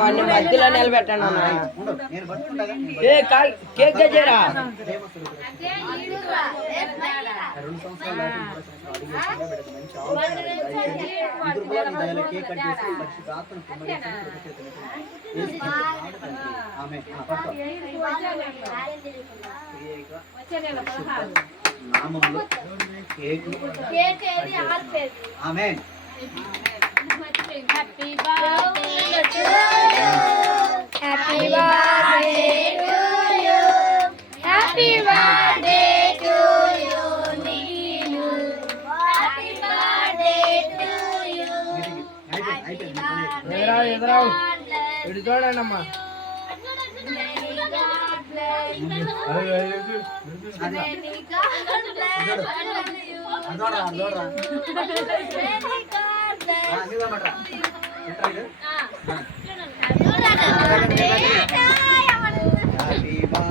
వాడిని మధ్యలో నిలబెట్టాను అన్న. ఏ కేక్ తెచ్చారా? నామములో cake amen. Happy birthday to you. Happy birthday to you. Happy birthday to you, Neelu. Happy birthday to you. ఎదురావు ఇటు చూడండి అమ్మా. అదోడా